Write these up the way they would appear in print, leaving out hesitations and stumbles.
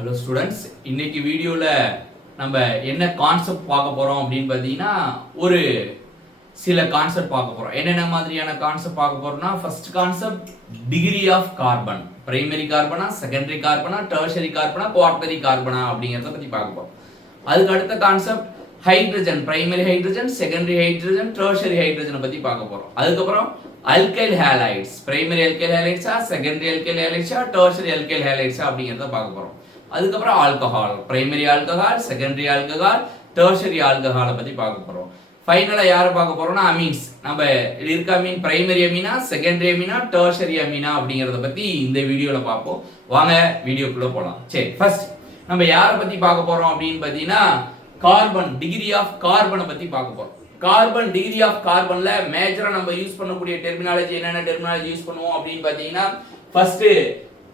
Hello students, இன்னைக்கு வீடியோவில் நம்ம என்ன கான்செப்ட் பார்க்க போகிறோம் அப்படின்னு பார்த்தீங்கன்னா ஒரு சில கான்செப்ட் பார்க்க போகிறோம். என்னென்ன மாதிரியான கான்செப்ட் பார்க்க போகிறோம்னா, first concept degree of carbon, primary கார்பனா, செகண்டரி கார்பனா, டெர்ஷரி கார்பனா, குவாட்டரி கார்பனா அப்படிங்கிறத பற்றி பார்க்க போகிறோம். அதுக்கு அடுத்த concept hydrogen, primary hydrogen, secondary hydrogen, tertiary ஹைட்ரஜனை பற்றி பார்க்க போகிறோம். அதுக்கப்புறம் அல்கைல் ஹேலைட்ஸ், பிரைமரி அல்கைல் ஹேலைட்ஸா, செகண்டரி அல்கைல் ஹேலைட்ஸா, டெர்ஷரி அல்கைல் ஹேலைட்ஸா அப்படிங்கிறத பார்க்க போகிறோம். அதுக்கப்புறம் alcohol, primary alcohol, secondary alcohol, tertiary ஆல்கஹாலை பற்றி பார்க்க போகிறோம். ஃபைனலாக யாரை பார்க்க போகிறோம்னா அமீன்ஸ். நம்ம இருக்க அமீன் பிரைமரி அமீனா, செகண்டரி அமீனா, டெர்ஷரி அமீனா அப்படிங்கிறத பற்றி இந்த வீடியோவில் பார்ப்போம். வாங்க வீடியோக்குள்ளே போகலாம். சரி, ஃபர்ஸ்ட் நம்ம யாரை பற்றி பார்க்க போகிறோம் அப்படின்னு பார்த்தீங்கன்னா கார்பன், டிகிரி ஆஃப் கார்பனை பற்றி பார்க்க போகிறோம். கார்பன், டிகிரி ஆஃப் கார்பன்ல மேஜரா நம்ம யூஸ் பண்ணக்கூடிய டெர்மினாலஜி என்னென்ன டெர்மினாலஜி யூஸ் பண்ணுவோம் அப்படின்னு பார்த்தீங்கன்னா, ஃபர்ஸ்ட்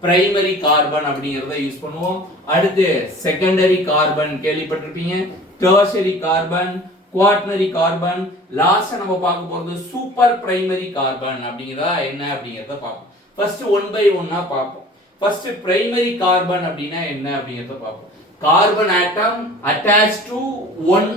பிரைமரி கார்பன் அப்படிங்கறத யூஸ் பண்ணுவோம். அடுத்து செகண்டரி கார்பன் கேள்விப்பட்டிருப்பீங்க, tertiary carbon, quaternary carbon, last நம்ம பார்க்க போறது சூப்பர் பிரைமரி கார்பன் அப்படிங்கறத என்ன அப்படிங்கறத பார்ப்போம். ஃபர்ஸ்ட் ஒன் பை ஒன்னா பார்ப்போம். ஃபர்ஸ்ட் பிரைமரி கார்பன் அப்படின்னா என்ன அப்படிங்கறத பார்ப்போம். Carbon atom attach to one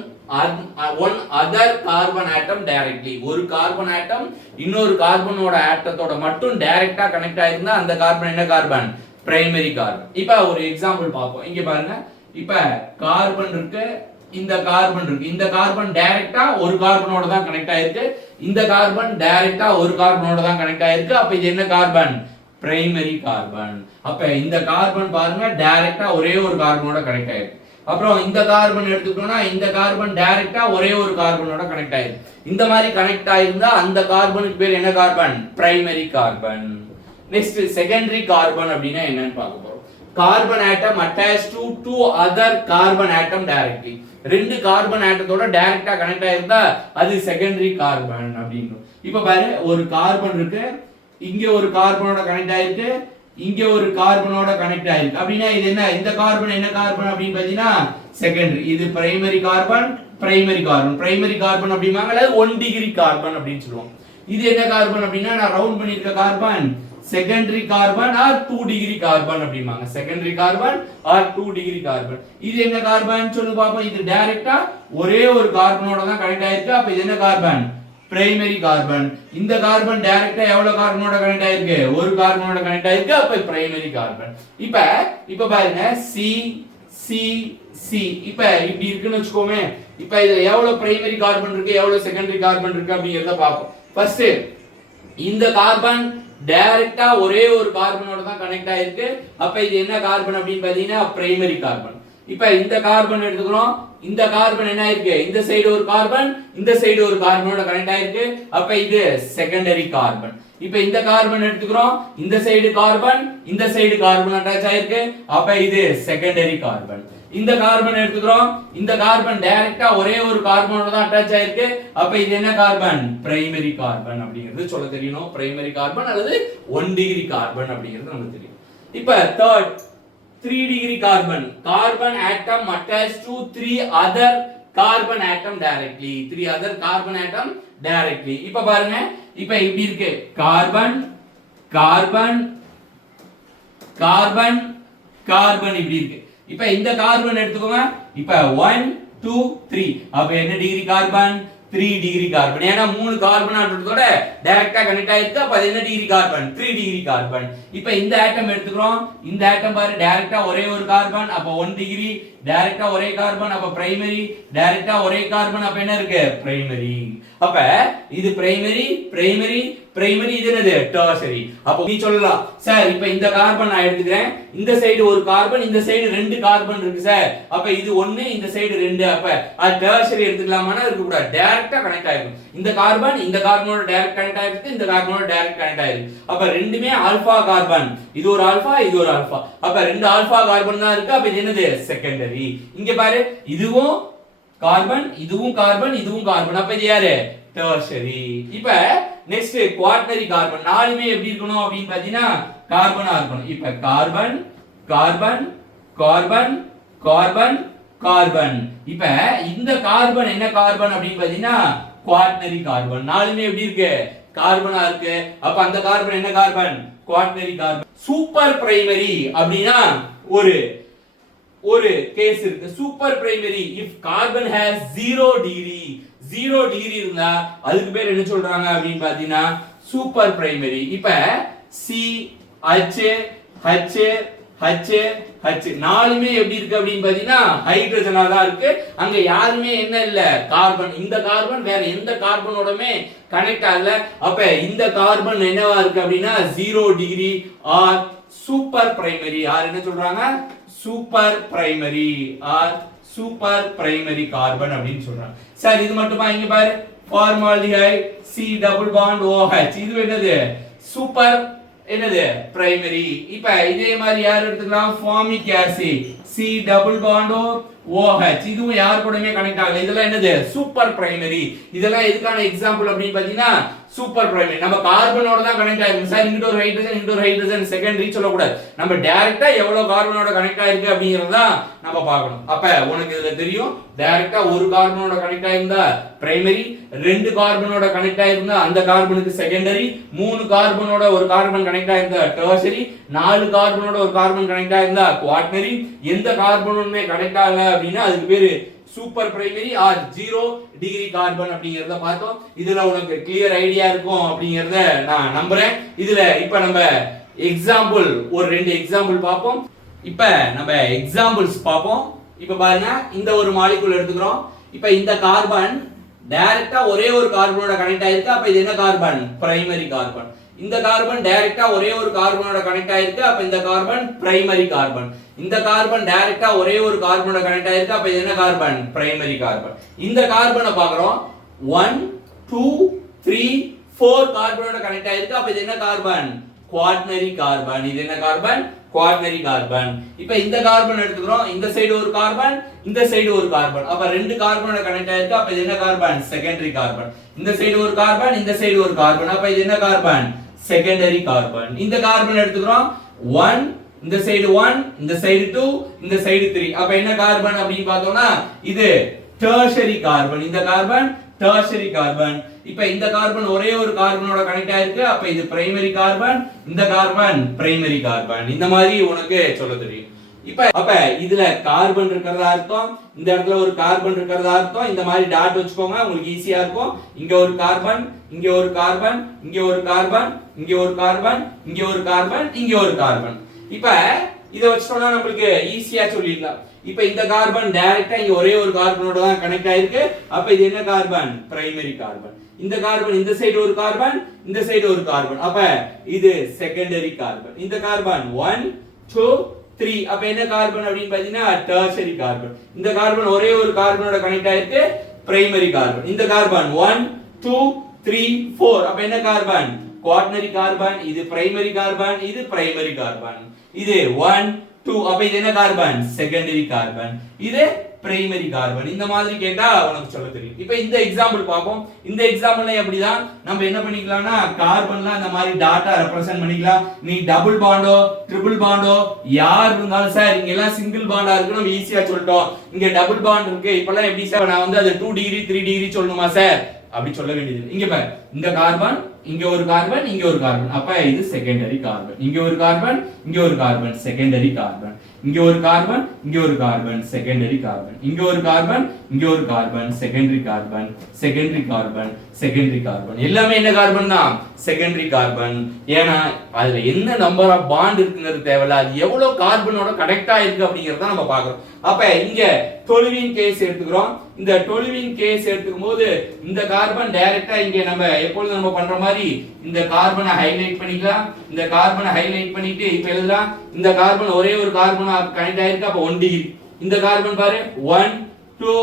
other carbon atom directly. ஒரு கார்பன் ஆட்டம் இன்னொரு கார்பனோட ஆட்டத்தோட மட்டும் டைரக்டா கனெக்ட் ஆயிருந்தா அந்த கார்பன் என்ன கார்பன்? Primary carbon. இப்ப ஒரு எக்ஸாம்பிள் பார்ப்போம். இங்க பாருங்க, இப்ப கார்பன் இருக்கு, இந்த கார்பன் இருக்கு. இந்த கார்பன் டைரக்டா ஒரு கார்பனோட தான் கனெக்ட் ஆயிருக்கு, இந்த கார்பன் டைரக்டா ஒரு கார்பனோட தான் கனெக்ட் ஆயிருக்கு. அப்ப இது என்ன கார்பன்? Primary carbon. அப்ப இந்த கார்பன் பாருங்க டைரக்டா ஒரே ஒரு கார்பனோட கனெக்ட் ஆயிருக்கு. அப்புறம் இந்த கார்பன் எடுத்துக்கிட்டோம்னா இந்த கார்பன் டைரக்டா ஒரே ஒரு கார்பனோட கனெக்ட் ஆயிருக்கு. இந்த மாதிரி கனெக்ட் ஆயிருந்தா அந்த கார்பனுக்கு பேர் என்ன carbon? Primary carbon. Next secondary carbon அப்படின்னா என்னன்னு பார்க்க போறோம். Carbon atom attach to two other carbon atom directly. ரெண்டு கார்பன் ஆட்டத்தோட டைரக்டா கனெக்ட் ஆயிருந்தா அது செகண்டரி கார்பன் அப்படின்னு. இப்ப பாரு, ஒரு கார்பன் இருக்கு, இங்க ஒரு கார்பனோட கனெக்ட் ஆயிருக்கு, இங்க ஒரு கார்பனோட கனெக்ட் ஆயிருக்கு. அப்படின்னா இது என்ன? இந்த கார்பன் என்ன கார்பன் அப்படின்னு பாத்தீங்கன்னா செகண்டரி. இது primary carbon, primary carbon. Primary carbon அப்படிம்பாங்க, அல்லது 1 டிகிரி கார்பன் அப்படின்னு சொல்லுவோம். இது என்ன கார்பன் அப்படின்னா நான் ரவுண்ட் பண்ணிருக்க carbon secondary carbon or 2 degree carbon அப்படிம்பாங்க. Secondary carbon or 2 degree carbon. இது என்ன கார்பன் சொல்லு பாப்போம். இது டைரக்டா ஒரே ஒரு கார்பனோட தான் கனெக்ட் ஆயிருக்கு. அப்ப இது என்ன கார்பன்? Primary carbon. இந்த கார்பன் டைரக்டா எவ்வளவு கார்பனோட கனெக்ட் ஆயிருக்கு? ஒரு கார்பனோட கனெக்ட் ஆயிருக்கு. அப்ப பிரைமரி கார்பன். இப்ப பாருங்க சி சி சி. இப்ப இப்படி இருக்குன்னு வெச்சுக்கோமே. இப்ப இதுல எவ்வளவு பிரைமரி கார்பன் இருக்கு, எவ்வளவு செகண்டரி கார்பன் இருக்கு அப்படிங்கறத பாப்போம். ஃபர்ஸ்ட் இந்த கார்பன் டைரக்டா ஒரே ஒரு கார்பனோட தான் கனெக்ட் ஆயிருக்கு. அப்ப இது என்ன கார்பன் அப்படின்னு பாத்தீங்கன்னா பிரைமரி கார்பன். இப்ப இந்த கார்பன் எடுத்துக்கிறோம், இந்த கார்பன் என்ன ஆயிருக்கு? இந்த சைடு ஒரு கார்பன், இந்த சைடு ஒரு கார்பனோட கனெக்ட் ஆயிருக்கு. அப்ப இது செகண்டரி கார்பன். இப்ப இந்த கார்பன் எடுத்துக்கிறோம், இந்த சைடு கார்பன், இந்த சைடு கார்பன் அட்டாச் ஆயிருக்கு. அப்ப இது செகண்டரி கார்பன். இந்த கார்பன் எடுத்துக்கிறோம், இந்த கார்பன் டைரக்டா ஒரே ஒரு கார்பனோட தான் அட்டாச் ஆயிருக்கு. அப்ப இது என்ன கார்பன்? பிரைமரி கார்பன் அப்படிங்கிறது சொல்ல தெரியணும். பிரைமரி கார்பன் அல்லது 1 டிகிரி கார்பன் அப்படிங்கிறது நமக்கு தெரியும். இப்ப third 3 degree carbon. Carbon atom attached to 3 other carbon atom directly. 3 other carbon atom directly. இப்ப பாருங்க, இப்ப இப்படி இருக்கு. கார்பன் கார்பன் கார்பன் கார்பன் இப்படி இருக்கு. இப்ப இந்த கார்பன் எடுத்துக்கோங்க. இப்ப 1 2 3. அப்ப என்ன டிகிரி கார்பன்? 3 degree carbon. ஏன்னா 3 கார்பன் ஆட்டத்தோட டைரக்டா கனெக்ட் ஆயிருக்கு. அப்ப அது என்ன டிகிரி கார்பன்? 3 degree carbon. இப்ப இந்த ஆட்டம் எடுத்துக்கிறோம். இந்த ஆட்டம் பாரு டைரக்டா ஒரே ஒரு கார்பன். அப்ப 1 டிகிரி. டைரக்டா ஒரே கார்பன், அப்ப பிரைமரி. டைரக்டா ஒரே கார்பன், அப்ப என்ன இருக்கு? பிரைமரி. அப்ப இது பிரைமரி பிரைமரி பிரைமரி. இது என்னது? டெர்ஷரி. அப்ப நீ சொல்லலாம், சார் இப்ப இந்த கார்பன் நான் எடுத்துக்கிறேன், இந்த சைடு ஒரு கார்பன், இந்த சைடு 2 கார்பன் இருக்கு சார். அப்ப இது 1, இந்த சைடு 2. அப்ப அது டெர்ஷரி எடுத்துக்கலாமானா இருக்க கூடாது. டைரக்டா கனெக்ட் ஆயிடும். இந்த கார்பன் இந்த கார்பனோட டைரக்ட் கனெக்ட் ஆயிருக்கு, இந்த கார்பனோட டைரக்ட் கனெக்ட் ஆயிருக்கு. அப்ப ரெண்டுமே ஆல்பா கார்பன். இது ஒரு ஆல்பா, இது ஒரு ஆல்பா. அப்ப 2 ஆல்பா கார்பன் தான் இருக்கு. அப்ப இது என்னது? செகண்டரி. இங்க பாரு, இதுவும் கார்பன், இதுவும் கார்பன், இதுவும் கார்பன். அப்ப இது யாரு? டெர்ஷரி. இப்ப நெக்ஸ்ட் குவாட்டர்னரி கார்பன். நாலுமே எப்படி இருக்கணும் அப்படின்னு பாத்தீங்கன்னா கார்பனா இருக்கணும். இப்ப carbon carbon carbon carbon carbon. இப்ப இந்த கார்பன் என்ன கார்பன் அப்படின்னு பாத்தீங்கன்னா குவாட்டர்னரி கார்பன். நாலுமே எப்படி இருக்கு? கார்பனா இருக்கு. அப்ப அந்த கார்பன் என்ன carbon? Quaternary carbon. Super primary அப்படின்னா ஒரு ஒரு கேஸ் இருக்கு. Super primary if carbon has 0 degree 0 degree இருந்தா அதுக்கு பேர் என்ன சொல்றாங்க அப்படின்னு பாத்தீங்கன்னா சூப்பர் பிரைமரி. இப்ப C H H H H நாலுமே எப்படி இருக்கு அப்படின்னு பாத்தீங்கன்னா ஹைட்ரஜனா தான் இருக்கு. அங்க யாருமே என்ன இல்ல கார்பன். இந்த கார்பன் வேற எந்த கார்பனோடமே கனெக்ட் ஆகல. அப்ப இந்த கார்பன் என்னவா இருக்கு அப்படின்னா 0 degree or super primary. Or என்ன சொல்றாங்க super primary or super primary carbon அப்படின்னு சொல்றாங்க. சார் இது மட்டுமா? இங்க பாரு formaldehyde C double bond OH இது என்னது சூப்பர் என்னது பிரைமரி. இப்ப இதே மாதிரி யார் எடுத்துக்கலாம் formic acid C double bond OH இதுவும் யார் கூடமே கனெக்ட் ஆகல. இதெல்லாம் என்னது சூப்பர் பிரைமரி. இதெல்லாம் எதுக்கான எக்ஸாம்பிள் அப்படின்னு பாத்தீங்கன்னா சூப்பர் பிரைமரி. நம்ம கார்பனோட தான் கனெக்ட் ஆயிருக்கு சார். இங்கிட்ட ஒரு ஹைட்ரஜன் இங்கிட்ட ஒரு ஹைட்ரஜன் செகண்டரி சொல்லக்கூடாது. நம்ம டைரக்டா எவ்வளவு கார்பனோட கனெக்ட் ஆயிருக்கு அப்படிங்கறத நம்ம பார்க்கணும். அப்ப உனக்கு இதுல தெரியும் டைரக்டா ஒரு கார்பனோட கனெக்ட் ஆயிருந்தா பிரைமரி, ரெண்டு கார்பனோட கனெக்ட் ஆயிருந்தா அந்த கார்பனுக்கு செகண்டரி, மூணு கார்பனோட ஒரு கார்பன் கனெக்ட் ஆயிருந்தா டெர்ஷரி, நாலு கார்பனோட ஒரு கார்பன் கனெக்ட் ஆயிருந்தா குவாட்டர்னரி, எந்த கார்பனுமே கனெக்ட் ஆகல அப்படின்னா அதுக்கு பேரு super primary or 0 degree carbon அப்படிங்கறத பார்த்தோம். இதுல உனக்கு கிளியர் ஐடியா இருக்கும் அப்படிங்கறத நான் நம்புறேன். இதுல இப்ப நம்ம எக்ஸாம்பிள் ஒரு ரெண்டு எக்ஸாம்பிள் பார்ப்போம். இப்ப நம்ம எக்ஸாம்பிள்ஸ் பார்ப்போம். இப்ப பாருங்க இந்த ஒரு மாலிகுல் எடுத்துக்கிறோம். இப்ப இந்த கார்பன் டைரக்டா ஒரே ஒரு கார்பனோட கனெக்ட் ஆயிருக்கு. அப்ப இது என்ன கார்பன் பிரைமரி கார்பன். இந்த கார்பன் டைரக்டா ஒரே ஒரு கார்பனோட கனெக்ட் ஆயிருக்கு. அப்ப இந்த கார்பன் பிரைமரி கார்பன். இந்த கார்பன் டைரக்டா ஒரே ஒரு கார்பனோட கனெக்ட் ஆயிருக்கு. அப்ப இது என்ன கார்பன் பிரைமரி கார்பன். இந்த கார்பனை பார்க்கறோம் 1 2 3 4 கார்பனோட கனெக்ட் ஆயிருக்கு. அப்ப இது என்ன கார்பன் குவாட்டர்னரி கார்பன். இது என்ன கார்பன் குவாட்டர்னரி கார்பன். இப்போ இந்த கார்பன் எடுத்துக்கிறோம். இந்த சைடு ஒரு கார்பன் இந்த சைடு ஒரு கார்பன். அப்ப ரெண்டு கார்பனோட கனெக்ட் ஆயிருக்கு. அப்ப இது என்ன கார்பன் செகண்டரி கார்பன். இந்த சைடு ஒரு கார்பன் இந்த சைடு ஒரு கார்பன். அப்ப இது என்ன கார்பன் செகண்டரி கார்பன். இந்த கார்பன் எடுத்துக்கிறோம் 1 இந்த சைடு 1 இந்த சைடு 2 இந்த சைடு 3. அப்ப என்ன கார்பன் அப்படின்னு பார்த்தோம்னா இது டெர்ஷரி கார்பன். இந்த கார்பன் டெர்ஷரி கார்பன். இப்ப இந்த கார்பன் ஒரே ஒரு கார்பனோட கனெக்ட் ஆயிருக்கு. அப்ப இது பிரைமரி கார்பன், இந்த கார்பன் பிரைமரி கார்பன். இந்த மாதிரி உனக்கு சொல்ல தெரியும். அப்ப இதுல கார்பன் இருக்கிறதா அர்த்தம், இந்த இடத்துல ஒரு கார்பன் இருக்கிறதா அர்த்தம். இந்த மாதிரி டாட் வச்சுக்கோங்க உங்களுக்கு ஈஸியா இருக்கும். இங்க ஒரு கார்பன் இங்க ஒரு கார்பன் இங்க ஒரு கார்பன் இங்க ஒரு கார்பன் இங்க ஒரு கார்பன் இங்க ஒரு கார்பன். இப்ப இத வச்சோம்னா நமக்கு ஈஸியா சொல்லிடலாம். இப்ப இந்த கார்பன் டைரக்டா இங்க ஒரே ஒரு கார்பனோட தான் கனெக்ட் ஆயிருக்கு. அப்ப இது என்ன கார்பன் பிரைமரி கார்பன். இந்த கார்பன் இந்த சைடு ஒரு கார்பன் இந்த சைடு ஒரு கார்பன். அப்ப இது செகண்டரி கார்பன். இந்த கார்பன் 1 2 3. அப்ப என்ன கார்பன் அப்படின்னு பாத்தீங்கன்னா டெர்ஷரி கார்பன். இந்த கார்பன் ஒரே ஒரு கார்பனோட கனெக்ட் ஆயிருக்கு பிரைமரி கார்பன். இந்த கார்பன் 1 2 3 4. அப்ப என்ன கார்பன் குவாட்டர்னரி கார்பன். இது பிரைமரி கார்பன் இது பிரைமரி கார்பன். இது 1 2. அப்ப இது என்ன கார்பன் செகண்டரி கார்பன் இது பிரைமரி கார்பன். இந்த மாதிரி கேட்டா உனக்கு சொல்ல தெரியும். இப்போ இந்த எக்ஸாம்பிள் பாப்போம். இந்த எக்ஸாம்பிள்ல எப்படிதான் நம்ம என்ன பண்ணிக்கலாம்னா கார்பன்லாம் இந்த மாதிரி டாட்டா ரெப்ரசன்ட் பண்ணிக்கலாம். நீ டபுள் பாண்டோ ட்ரிபிள் பாண்டோ யார் இருந்தாலும் சார் இங்க எல்லாம் சிங்கிள் பாண்டா இருக்கு நம்ம ஈஸியா சொல்லிட்டோம். இங்க டபுள் பாண்ட் இருக்கு. இப்பலாம் எப்படி சார் நான் வந்து அது 2 டிகிரி 3 டிகிரி சொல்லணுமா சார் அப்படி சொல்ல வேண்டியது. இங்க பாரு இந்த கார்பன் இங்க ஒரு கார்பன் இங்க ஒரு கார்பன். அப்ப இது செகண்டரி கார்பன். இங்க ஒரு கார்பன் இங்க ஒரு கார்பன் செகண்டரி கார்பன். இங்க ஒரு கார்பன் இங்க ஒரு கார்பன் செகண்டரி கார்பன். இங்க ஒரு கார்பன் இங்க ஒரு carbon secondary carbon secondary carbon secondary carbon. எல்லாமே என்ன கார்பன் தான் செகண்டரி கார்பன். ஏன்னா அதுல என்ன நம்பர் ஆஃப் பாண்ட் இருக்குங்கிறது தேவையில்ல, அது எவ்வளவு கார்பனோட கனெக்ட் ஆயிருக்கு அப்படிங்கறத நம்ம பார்க்கிறோம். அப்ப இங்க டொலுவின் கேஸ் எடுத்துக்கிறோம். இந்த டொலுவின் கேஸ் எடுத்துக்கும் போது இந்த கார்பன் டைரக்டா இங்க நம்ம எப்பொழுது நம்ம பண்ற மாதிரி இந்த கார்பனை ஹைலைட் பண்ணிக்கலாம். இந்த கார்பனை ஹைலைட் பண்ணிட்டு இப்ப எழுதலாம். இந்த கார்பன் ஒரே ஒரு கார்பன் கனெக்ட் ஆயிருக்கு. அப்ப 1 டிகிரி. இந்த கார்பன் பாரு 1 2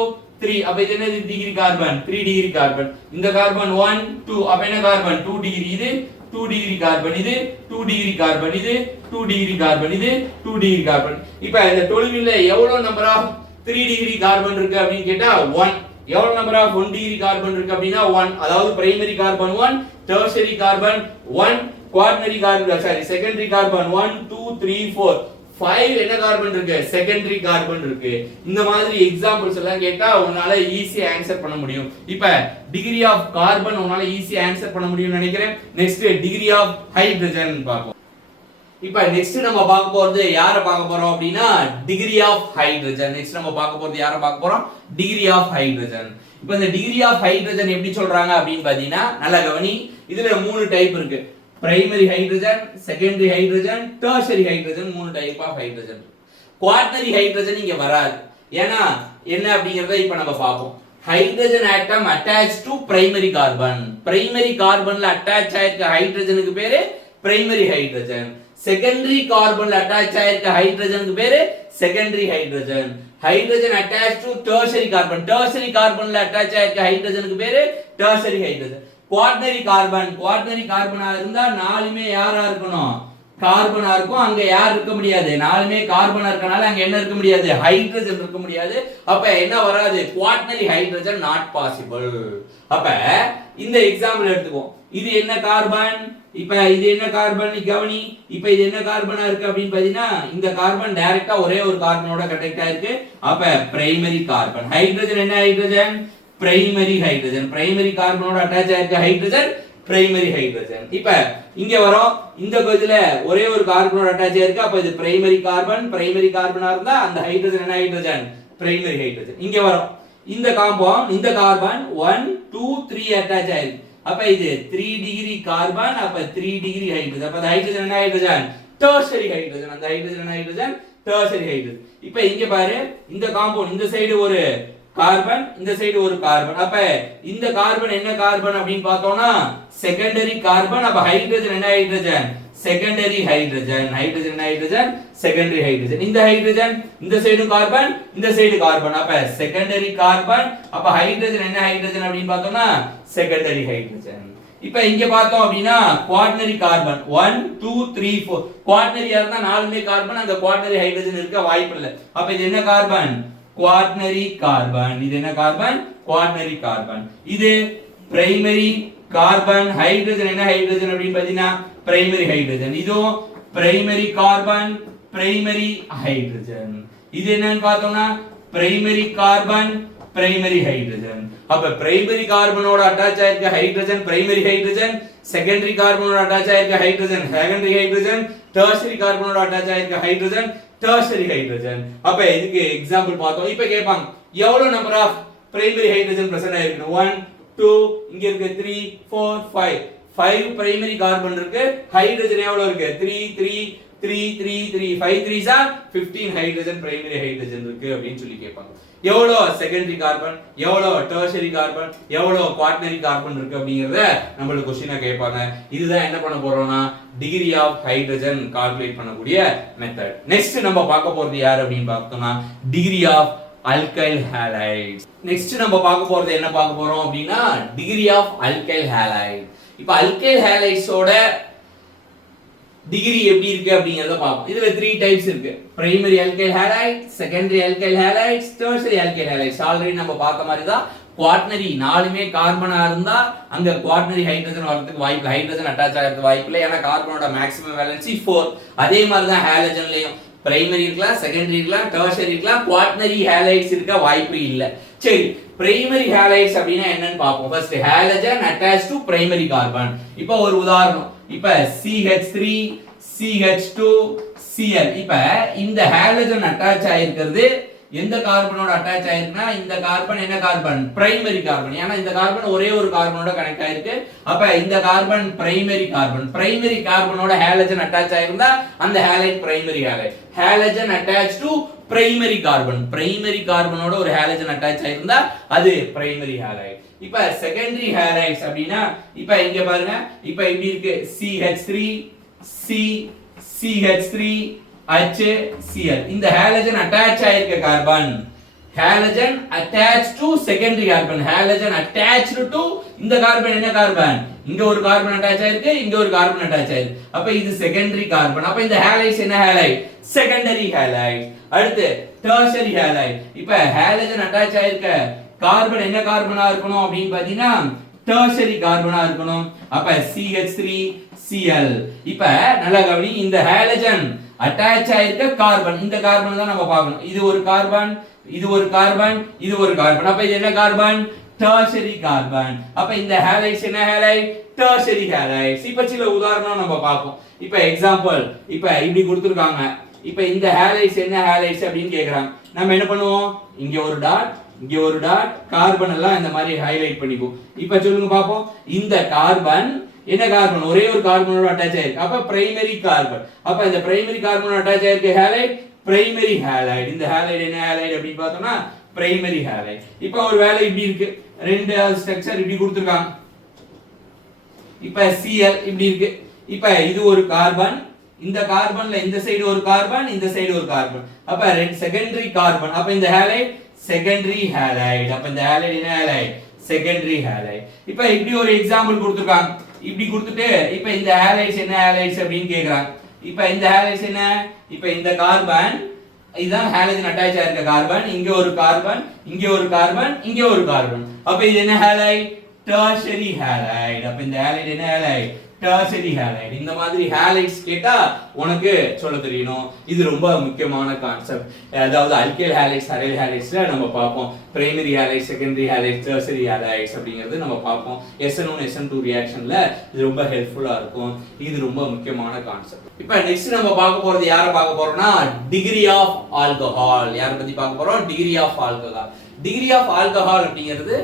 3. அப்ப இது என்ன டிகிரி கார்பன் 3 டிகிரி கார்பன். இந்த கார்பன் 1 2. அப்ப என்ன கார்பன் 2 டிகிரி. இது 2 டிகிரி கார்பன். இது 2 டிகிரி கார்பன். இது 2 டிகிரி கார்பன். இது 2 டிகிரி கார்பன். இப்ப இந்த டொலுவின்ல எவ்வளவு நம்பர் ஆஃப் 3 டிகிரி கார்பன் இருக்கு அப்படின்னு கேட்டா 1. எவ்வளவு நம்பர் ஆஃப் 1 டிகிரி கார்பன் இருக்கு அப்படின்னா 1. அதாவது primary carbon 1, tertiary carbon 1, quaternary carbon sorry secondary carbon 1 2 3 4 5 என்ன கார்பன் இருக்கு செகண்டரி கார்பன் இருக்கு. இந்த மாதிரி எக்ஸாம்பிள்ஸ் எல்லாம் கேட்டா உன்னால ஈஸியா ஆன்சர் பண்ண முடியும். இப்ப டிகிரி ஆஃப் கார்பன் உன்னால ஈஸியா ஆன்சர் பண்ண முடியும்னு நினைக்கிறேன். நெக்ஸ்ட் டிகிரி ஆஃப் ஹைட்ரஜன் பார்ப்போம். இப்போ நெக்ஸ்ட் நம்ம பார்க்க போறது யாரை பார்க்க போறோம் அப்படின்னா டிகிரி ஆஃப் ஹைட்ரஜன். நெக்ஸ்ட் நம்ம பார்க்க போறது யாரை பார்க்க போறோம்? Degree of hydrogen. இப்போ இந்த டிகிரி ஆஃப் ஹைட்ரஜன் எப்படி சொல்றாங்க அப்படின்னு பாத்தீங்கன்னா நல்லா கவனி. இதுல 3 டைப் இருக்கு. Primary hydrogen, secondary hydrogen, tertiary hydrogen, 3 type of hydrogen. Quaternary hydrogen இங்க வராது. ஏன்னா என்ன அப்படிங்கறத இப்ப நம்ம பார்ப்போம். Hydrogen atom attach to primary carbon. Primary கார்பன்ல அட்டாச் ஆயிருக்க ஹைட்ரஜனுக்கு பேரு பிரைமரி ஹைட்ரஜன். செகண்டரி கார்பன்ல அட்டாச் ஆயிருக்க ஹைட்ரஜனுக்கு பேரு secondary hydrogen. Hydrogen attach to tertiary carbon. Tertiary கார்பன்ல அட்டாச் ஆயிருக்க ஹைட்ரஜனுக்கு பேரு tertiary hydrogen. Quaternary carbon. Quaternary கார்பனா இருந்தா நாலுமே யாரா இருக்கணும்? கார்பனா இருக்கும். அங்க யார் இருக்க முடியாது? நாலுமே கார்பனா இருக்கனால அங்க என்ன இருக்க முடியாது? ஹைட்ரஜன் இருக்க முடியாது. அப்ப என்ன வராது? Quaternary hydrogen not possible. அப்ப இந்த எக்ஸாம்பிள் எடுத்துக்குவோம். இது என்ன கார்பன்? இப்ப இது என்ன கார்பன் கவனி. இப்ப இது என்ன கார்பனா இருக்கு அப்படின்னு பாத்தீங்கன்னா இந்த கார்பன் டைரக்டா ஒரே ஒரு கார்பனோட கனெக்ட் ஆயிருக்கு. அப்ப பிரைமரி கார்பன். ஹைட்ரஜன் என்ன ஹைட்ரஜன்? Primary hydrogen. பிரைமரி கார்பனோட அட்டாச் ஆயிருக்க ஹைட்ரஜன் பிரைமரி ஹைட்ரஜன். இப்ப இங்க வரோம். இந்த பகுதியில ஒரே ஒரு கார்பனோட அட்டாச் ஆயிருக்கு. அப்ப இது பிரைமரி கார்பன். பிரைமரி கார்பனா இருந்தா அந்த ஹைட்ரஜன் என்ன ஹைட்ரஜன்? Primary hydrogen. இங்க வரோம். இந்த காம்பவுண்ட் இந்த கார்பன் 1 2 3 அட்டாச் ஆயிருக்கு. அப்ப இது 3 டிகிரி கார்பன். அப்ப 3 டிகிரி ஹைட்ரஜன். அப்ப அந்த ஹைட்ரஜன் என்ன ஹைட்ரஜன்? Tertiary hydrogen. அந்த ஹைட்ரஜன் என்ன ஹைட்ரஜன்? Tertiary hydrogen. இப்ப இங்க பாரு இந்த காம்பவுண்ட் இந்த சைடு ஒரு கார்பன், இந்த சைடு ஒரு கார்பன். அப்ப இந்த கார்பன் என்ன கார்பன் அப்படின்னு பார்த்தோம்னா செகண்டரி கார்பன். அப்ப ஹைட்ரஜன் என்ன ஹைட்ரஜன்? Secondary hydrogen. ஹைட்ரஜன் என்ன ஹைட்ரஜன்? Secondary hydrogen. இந்த ஹைட்ரஜன் இந்த சைடு கார்பன், இந்த சைடு கார்பன். அப்ப செகண்டரி கார்பன். அப்ப ஹைட்ரஜன் என்ன ஹைட்ரஜன் அப்படின்னு பார்த்தோம்னா செகண்டரி ஹைட்ரஜன். இப்ப இங்க பார்த்தோம் அப்படின்னா குவாட்டர்னரி கார்பன் 1 2 3 4. குவாட்டர்னரியா இருந்தா நாலுமே கார்பன். அங்க குவாட்டர்னரி ஹைட்ரஜன் இருக்க வாய்ப்பு இல்லை. அப்ப இது என்ன கார்பன்? Quaternary carbon. இது என்ன கார்பன்? Quaternary carbon. இது பிரைமரி கார்பன். ஹைட்ரஜன் என்ன ஹைட்ரஜன் அப்படின்னு பாத்தீங்கன்னா பிரைமரி ஹைட்ரஜன். இதுவும் பிரைமரி கார்பன், பிரைமரி ஹைட்ரஜன். இது என்னன்னு பார்த்தோம்னா பிரைமரி கார்பன், பிரைமரி ஹைட்ரஜன். அப்ப பிரைமரி கார்பனோட அட்டாச் ஆயிருக்க ஹைட்ரஜன் பிரைமரி ஹைட்ரஜன். செகண்டரி கார்பனோட அட்டாச் ஆயிருக்க ஹைட்ரஜன் செகண்டரி ஹைட்ரஜன். டெர்ஷரி கார்பனோட அட்டாச் ஆயிருக்க ஹைட்ரஜன் டெர்ஷரி ஹைட்ரஜன். அப்ப இதுக்கு எக்ஸாம்பிள் பார்த்தோம். இப்ப கேட்பாங்க எவ்வளவு number of primary hydrogen present ஆயிருக்கு? 1 2 இங்க இருக்கு 3 4 5. 5 பிரைமரி கார்பன் இருக்கு. ஹைட்ரஜன் எவ்வளவு இருக்கு? 3 3 3 3 3 5 3s are 15 hydrogen primary hydrogen இருக்கு அப்படின்னு சொல்லி கேட்பாங்க. எவ்வளவு செகண்டரி கார்பன், எவ்வளவு டெர்ஷரி கார்பன், எவ்வளவு குவாட்டர்னரி கார்பன் இருக்கு அப்படிங்கறத நம்மளுக்கு क्वेश्चनா கேட்பாங்க. இதுதான் என்ன பண்ண போறோம்னா டிகிரி ஆஃப் ஹைட்ரஜன் கால்குலேட் பண்ணக்கூடிய மெத்தட். நெக்ஸ்ட் நம்ம பார்க்க போறது யார் அப்படின்னு பார்த்தோம்னா degree of alkyl halides. Next நம்ம பார்க்க போறது என்ன பார்க்க போறோம் அப்படின்னா டிகிரி ஆஃப் alkyl halide. இப்போ alkyl halides ஓட டிகிரி எப்படி இருக்கு அப்படிங்கறத பார்ப்போம். இதுல 3 டைப்ஸ் இருக்கு. Primary alkyl halide, secondary alkyl halides, tertiary alkyl halides. Already நம்ம பார்த்த மாதிரி தான் குவாட்டர்னரி நாலுமே கார்பனா இருந்தா அங்க குவாட்டர்னரி ஹைட்ரஜன் வரதுக்கு வாய்ப்பு, ஹைட்ரஜன் அட்டாச் ஆகிறதுக்கு வாய்ப்பு இல்லை. ஏன்னா கார்பனோட மேக்ஸிமம் வேலன்சி 4. அதே மாதிரி தான் ஹாலஜன்லயும் பிரைமரி இருக்கலாம், செகண்டரி இருக்கலாம், டெர்ஷரி இருக்கலாம், குவாட்டர்னரி ஹாலைட்ஸ் இருக்க வாய்ப்பு இல்ல. சரி, பிரைமரி ஹாலைட்ஸ் அப்படினா என்னன்னு பாப்போம். First halogen attach to primary carbon. இப்போ ஒரு உதாரணம். இப்போ CH3 CH2 Cl. இப்போ இந்த ஹாலஜன் அட்டாச் ஆயிருக்கிறது எந்த கார்பனோட அட்டாச் ஆயிருக்குன்னா இந்த கார்பன் என்ன கார்பன்? Primary carbon. ஏன்னா இந்த கார்பன் ஒரே ஒரு கார்பனோட கனெக்ட் ஆயிருக்கு. அப்ப இந்த கார்பன் பிரைமரி கார்பன். பிரைமரி கார்பனோட ஹாலஜன் அட்டாச் ஆயிருந்தா அந்த halide primary halide. Halogen attach to primary carbon. Primary கார்பனோட ஒரு ஹாலஜன் அட்டாச் ஆயிருந்தா அது பிரைமரி ஹாலைட். இப்ப செகண்டரி ஹாலைட்ஸ் அப்படினா இப்ப இங்க பாருங்க. இப்ப இப்படி இருக்கு CH3 CH3 HCl. இந்த ஹாலஜன் அட்டாச் ஆயிருக்க carbon. Halogen attach to secondary carbon. Halogen attached to இந்த கார்பன் என்ன கார்பன்? இங்க ஒரு கார்பன் அட்டாச் ஆயிருக்கு, இங்க ஒரு கார்பன் அட்டாச் ஆயிருக்கு. அப்ப இது செகண்டரி கார்பன். அப்ப இந்த ஹாலைட்ஸ் என்ன ஹாலைட்? Secondary allied. அடுத்து டெர்ஷரி ஹாலைட். இப்ப ஹாலஜன் அட்டாச் ஆயிருக்க கார்பன் என்ன கார்பனா இருக்கணும் அப்படினு பாத்தீங்கன்னா டெர்ஷரி கார்பனா இருக்கணும். அப்ப CH3 Cl. இப்ப நல்லா கவனி. இந்த ஹாலஜன் அட்டாச் ஆயிருக்க கார்பன், இந்த கார்பன் தான் நம்ம பார்க்கணும். இது ஒரு கார்பன், இது ஒரு கார்பன், இது ஒரு கார்பன். அப்ப இது என்ன கார்பன்? tertiary carbon. அப்ப இந்த ஹேலைட்ஸ் என்ன ஹேலைட்? tertiary halides. இப்ப சில உதாரணம் நம்ம பார்ப்போம். இப்ப எக்ஸாம்பிள் இப்ப இப்படி கொடுத்திருக்காங்க. இப்ப இந்த ஹேலைட்ஸ் என்ன ஹேலைட்ஸ் அப்படினு கேக்குறாங்க. நம்ம என்ன பண்ணுவோம்? இங்க ஒரு டாட், இங்க ஒரு டாட், கார்பன் எல்லாம் இந்த மாதிரி ஹைலைட் பண்ணிப்போம். இப்ப சொல்லுங்க பாப்போம். இந்த கார்பன் என்ன கார்பன்? ஒரே ஒரு கார்பனோட அட்டாச் ஆயிருக்கு. அப்ப பிரைமரி கார்பன். அப்ப இந்த பிரைமரி கார்பனோட அட்டாச் ஆயிருக்கு ஹேலைட் பிரைமரி ஹேலைட். இந்த ஹேலைட் என்ன ஹேலைட் அப்படி பார்த்தோம்னா பிரைமரி ஹேலைட். இப்போ ஒரு வேளை இப்படி இருக்கு. ரெண்டு ஸ்ட்ரக்சர் இப்படி கொடுத்திருக்காங்க. இப்ப Cl இப்படி இருக்கு. இப்ப இது ஒரு கார்பன், இந்த கார்பன்ல இந்த சைடு ஒரு கார்பன், இந்த சைடு ஒரு கார்பன். அப்ப செகண்டரி கார்பன். அப்ப இந்த ஹேலைட் செகண்டரி ஹேலைட். அப்ப இந்த ஹேலைட் என்ன ஹேலைட்? Secondary halide. இப்ப இப்படி ஒரு எக்ஸாம்பிள் கொடுத்திருக்காங்க. இப்படி கொடுத்துட்டு இப்ப இந்த ஹேலைட்ஸ் என்ன ஹேலைட்ஸ் அப்படினு கேக்குறாங்க. இப்ப இந்த ஹேலைட்ஸ் என்ன? இப்ப இந்த கார்பன் இதுதான் ஹேலஜன் அட்டாச் ஆயிருக்க கார்பன், இங்க ஒரு கார்பன், இங்க ஒரு கார்பன், இங்க ஒரு கார்பன். அப்ப இது என்ன ஹேலைட்? Tertiary halide. அப்ப இந்த ஹேலைட் என்ன ஹேலைட்? Tertiary halide. இந்த மாதிரி ஹேலைட்ஸ் கேட்டா உனக்கு சொல்ல தெரியணும். இது ரொம்ப முக்கியமான கான்செப்ட். அதாவது அல்கைல் ஹேலைட்ஸ், அரைல் ஹேலைட்ஸ்ல நம்ம பார்ப்போம். Primary halides, secondary halides, tertiary halides அப்படிங்கிறது நம்ம பார்ப்போம். SN1 SN2 ரியாக்ஷன்ல இது ரொம்ப ஹெல்ப்ஃபுல்லா இருக்கும். இது ரொம்ப முக்கியமான கான்செப்ட். இப்போ நெக்ஸ்ட் நம்ம பார்க்க போறது யாரை பார்க்க போறோம்னா டிகிரி ஆஃப் ஆல்கஹால். யாரை பத்தி பார்க்க போறோம்? Degree of alcohol. Degree of alcohol அப்படிங்கிறது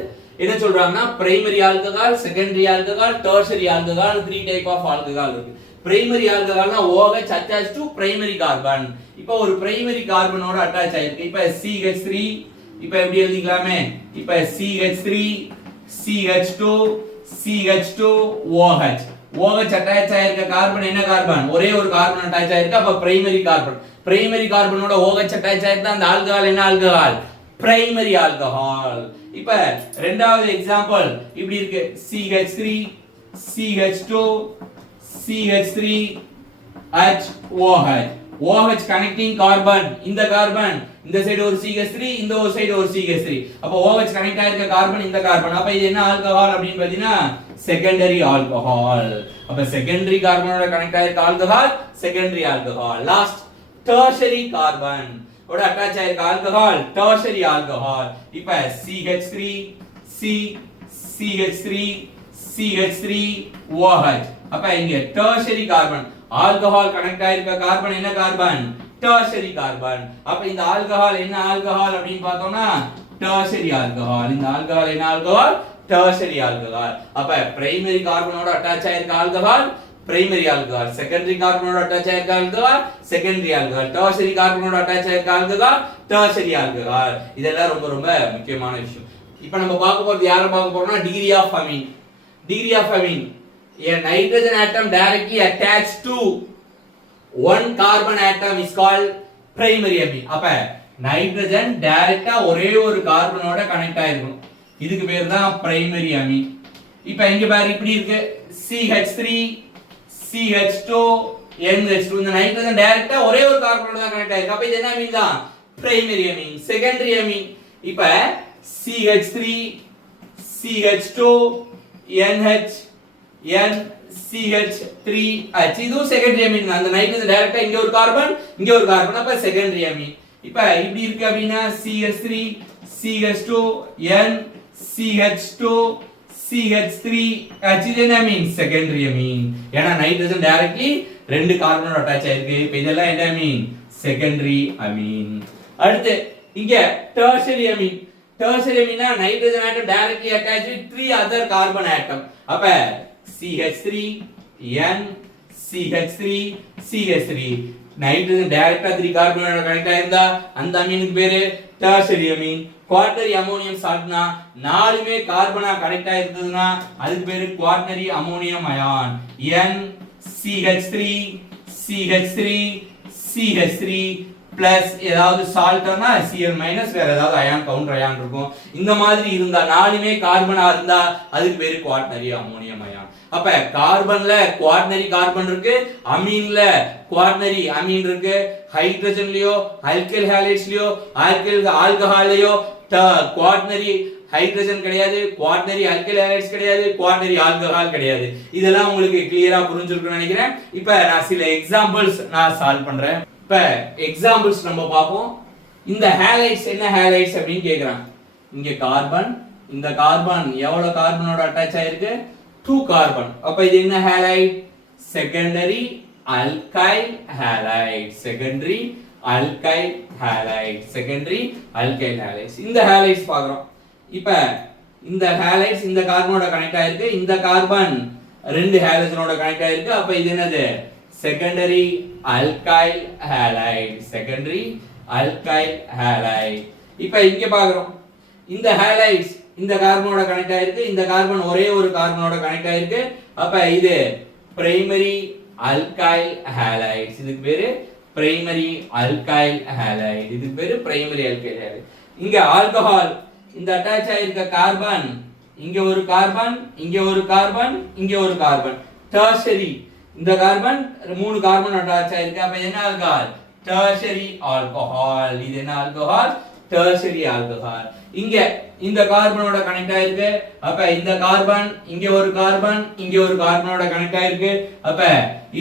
என்ன சொல்றாங்கன்னா primary alcohol, secondary alcohol, tertiary alcohol, 3 type of alcohol இருக்கு. பிரைமரி ஆல்கஹால்னா OH attached to primary carbon. இப்போ ஒரு பிரைமரி கார்பனோட அட்டாச் ஆயிருக்கு. இப்போ CH3 இப்போ எப்படி எழுதிக்கலாமே? இப்போ CH3 CH2 CH2 OH. OH attach ஆயிருக்க கார்பன் என்ன கார்பன்? ஒரே ஒரு கார்பன் அட்டாச் ஆயிருக்கு. அப்ப பிரைமரி கார்பன். பிரைமரி கார்பனோட OH அட்டாச் ஆயிருந்தா அந்த ஆல்கஹால் என்ன ஆல்கஹால்? Primary alcohol. இப்ப இரண்டாவது எக்ஸாம்பிள் இப்படி இருக்கு. CH3 CH2 CH3 HOH. OH connecting carbon. இந்த கார்பன் இந்த சைடு ஒரு CH3, இந்த ஒரு சைடு ஒரு CH3. அப்ப OH கனெக்ட் ஆயிருக்க கார்பன் இந்த கார்பன். அப்ப இது என்ன ஆல்கஹால் அப்படினு பாத்தீங்கன்னா செகண்டரி ஆல்கஹால். அப்ப செகண்டரி கார்பனோட கனெக்ட் ஆயிருக்க alcohol secondary alcohol. Last tertiary carbon ஓட அட்டாச் ஆயிருக்க ஆல்கஹால் டெர்ஷரி ஆல்கஹால். இப்ப CH3 CH3 CH3 OH. அப்ப இங்க டெர்ஷரி கார்பன். ஆல்கஹால் கனெக்ட் ஆயிருக்க கார்பன் என்ன கார்பன்? Tertiary carbon. அப்ப இந்த ஆல்கஹால் என்ன ஆல்கஹால் அப்படினு பார்த்தோம்னா டெர்ஷரி ஆல்கஹால். இந்த ஆல்கஹால் என்ன ஆல்கஹால்? Tertiary alcohol. அப்ப பிரைமரி கார்பனோட அட்டாச் ஆயிருக்க ஆல்கஹால் பிரைமரி ஆல்கஹால், செகண்டரி கார்பனோட அட்டாச் ஆயிருக்க ஆல்கஹால் செகண்டரி ஆல்கஹால், டெர்ஷரி கார்பனோட அட்டாச் ஆயிருக்க ஆல்கஹால் டெர்ஷரி ஆல்கஹால். இதெல்லாம் ரொம்ப ரொம்ப முக்கியமான விஷயம். இப்போ நம்ம பார்க்க போறது யாரை பார்க்க போறோம்னா degree of amine. Degree of amine. A nitrogen atom directly attached to one carbon atom is called primary amine. அப்ப நைட்ரஜன் டைரக்டா ஒரே ஒரு கார்பனோட கனெக்ட் ஆயிருக்கும். இதுக்கு பேர் தான் பிரைமரி அமீன். இப்போ இங்க பாரு இப்படி இருக்கு. CH3 CH2 NH2. இந்த நைட்ரஜன் டைரக்டா ஒரே ஒரு கார்பனோட தான் கனெக்ட் ஆயிருக்கு. அப்ப இது என்ன அமீன் தான்? பிரைமரி அமீன். செகண்டரி அமீன். இப்போ CH3 CH2 NH NCH3H. இது செகண்டரி அமீன். அந்த நைட்ரஜன் டைரக்டா இங்க ஒரு கார்பன் இங்க ஒரு கார்பன். அப்ப செகண்டரி அமீன். இப்ப இப்படி இருக்கு அப்படினா CH3 CH2 NCH2 CH3H. இது என்ன அமீன்? செகண்டரி அமீன். ஏனா நைட்ரஜன் டைரக்ட்லி ரெண்டு கார்பனோட அட்டாச் ஆயிருக்கு. இப்ப இதெல்லாம் என்ன அமீன்? Secondary amine. அடுத்து இங்க டெர்ஷரி அமீன். டெர்ஷரி அமீனா nitrogen atom directly attached with 3 other carbon atom. அப்ப CH3 N CH3 CH3. Nitrogen டைரக்டா 3 கார்பனோட கனெக்ட் ஆயிருந்தா அந்த அமீனுக்கு பேரு டெர்ஷரி அமீன். குவாட்டரி அமோனியம் சால்ட்னா நாலுமே கார்பனா கனெக்ட் ஆயிருந்ததுன்னா அதுக்கு பேரு quaternary ammonium ion. N CH3 CH3 CH3 plus ஏதாவது சால்ட்னா Cl மைனஸ் வேற ஏதாவது அயான் கவுண்டர் அயான் இருக்கும். இந்த மாதிரி இருந்தா நாலுமே கார்பனா இருந்தா அதுக்கு பேரு குவாட்டரி அமோனியம் அயான். அப்ப கார்பன்ல குவாட்டரி கார்பன் இருக்கு, அமீன்ல குவாட்டரி அமீன் இருக்கு. ஹைட்ரஜன்லயோ ஆல்கைல் ஹாலைட்ஸ்லயோ ஆல்கஹால்லயோ குவாட்டரி ஹைட்ரஜன் கிடையாது, குவாட்டரி ஆல்கைல் ஹாலைட்ஸ் கிடையாது, குவாட்டரி ஆல்கஹால் கிடையாது. இதெல்லாம் உங்களுக்கு கிளியரா புரிஞ்சிருக்கும்னு நினைக்கிறேன். இப்ப நான் சில எக்ஸாம்பிள்ஸ் நான் சால்வ் பண்றேன். இப்ப எக்ஸாம்பிள்ஸ் நம்ம பார்ப்போம். இந்த ஹாலைட்ஸ் என்ன ஹாலைட்ஸ் அப்படின்னு கேக்குறாங்க. இங்க கார்பன் இந்த கார்பன் எவ்வளவு கார்பனோட அட்டாச் ஆயிருக்கு 2 கார்பன் அப்ப இது என்ன halide secondary alkyl halide secondary alkyl halide secondary alkyl halides இந்த ஹேலைட்ஸ் பார்க்கறோம் இப்ப இந்த ஹேலைட்ஸ் இந்த கார்பனோட கனெக்ட் ஆயிருக்கு இந்த கார்பன் ரெண்டு ஹேலஜனோட கனெக்ட் ஆயிருக்கு அப்ப இது என்னது secondary alkyl halide secondary alkyl halide இப்ப இங்க பார்க்கறோம் இந்த ஹேலைட்ஸ் இந்த கார்பனோட கனெக்ட் ஆயிருக்கு இந்த கார்பன் ஒரே ஒரு கார்பனோட கனெக்ட் ஆயிருக்கு அப்ப இது பிரைமரி அல்கைல் ஹேலைட்ஸ் இதுக்கு பேரு பிரைமரி அல்கைல் ஹேலைட் இதுக்கு பேரு பிரைமரி அல்கைல் ஹேலைட் இங்க ஆல்கஹால் இந்த அட்டாச் ஆயிருக்க கார்பன் இங்க ஒரு கார்பன் இங்க ஒரு கார்பன் இங்க ஒரு கார்பன் டெர்ஷரி இந்த கார்பன் மூணு கார்பன் அட்டாச் ஆயிருக்கு அப்ப என்ன ஆல்கஹால் டெர்ஷரி ஆல்கஹால் இது என்ன ஆல்கஹால் டெர்ஷரி ஆல்கஹால் இங்க இந்த கார்பனோட கனெக்ட் ஆயிருக்கு அப்ப இந்த கார்பன் இங்க ஒரு கார்பன் இங்க ஒரு கார்பனோட கனெக்ட் ஆயிருக்கு அப்ப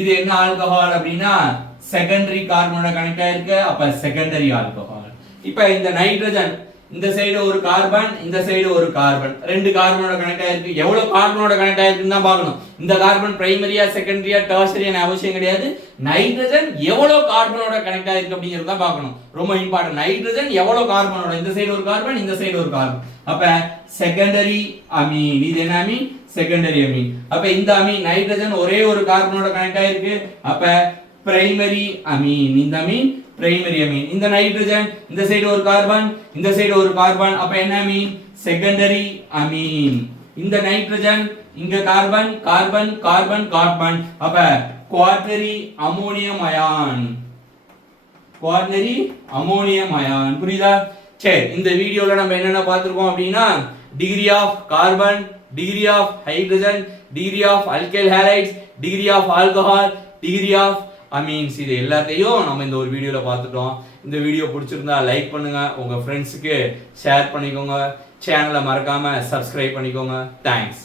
இது என்ன ஆல்கஹால் அப்படினா செகண்டரி கார்பனோட கனெக்ட் ஆயிருக்கு அப்ப செகண்டரி ஆல்கஹால் இப்ப இந்த நைட்ரஜன் இந்த சைடு ஒரு கார்பன் இந்த சைடு ஒரு கார்பன் ரெண்டு கார்பனோட கனெக்ட் ஆயிருக்கு எவ்வளவு கார்பனோட கனெக்ட் ஆயிருக்குன்னு தான் பார்க்கணும் இந்த கார்பன் பிரைமரியா செகண்டரியா டெர்ஷரியா அவசியம் கிடையாது நைட்ரஜன் எவ்வளவு கார்பனோட கனெக்ட் ஆயிருக்கு அப்படிங்கறத தான் பார்க்கணும் ரொம்ப இம்பார்ட்டன்ட் நைட்ரஜன் எவ்வளவு கார்பனோட இந்த சைடு ஒரு கார்பன் இந்த சைடு ஒரு கார்பன் அப்ப செகண்டரி அமீன் இது என்ன அமீன் செகண்டரி அமீன் அப்ப இந்த அமீன் நைட்ரஜன் ஒரே ஒரு கார்பனோட கனெக்ட் ஆயிருக்கு அப்ப பிரைமரி அமீன் இந்த அமீன் பிரைமரி அமீன் இந்த நைட்ரஜன் இந்த சைடு ஒரு கார்பன் இந்த சைடு ஒரு கார்பன் அப்ப என்ன அமீன் செகண்டரி அமீன் இந்த நைட்ரஜன் இங்க கார்பன் கார்பன் கார்பன் கார்பன் அப்ப quaternary ammonium ion quaternary ammonium ion புரியுதா சரி இந்த வீடியோல நம்ம என்னென்ன பார்த்திருக்கோம் அப்படினா degree of carbon degree of hydrogen degree of alkyl halides degree of alcohol degree of amines இது எல்லாத்தையும் நம்ம இந்த ஒரு வீடியோல பார்த்துட்டோம் இந்த வீடியோ பிடிச்சிருந்தா லைக் பண்ணுங்க உங்க ஃப்ரெண்ட்ஸுக்கு ஷேர் பண்ணிக்கோங்க சேனலை மறக்காம சப்ஸ்கிரைப் பண்ணிக்கோங்க தேங்க்ஸ்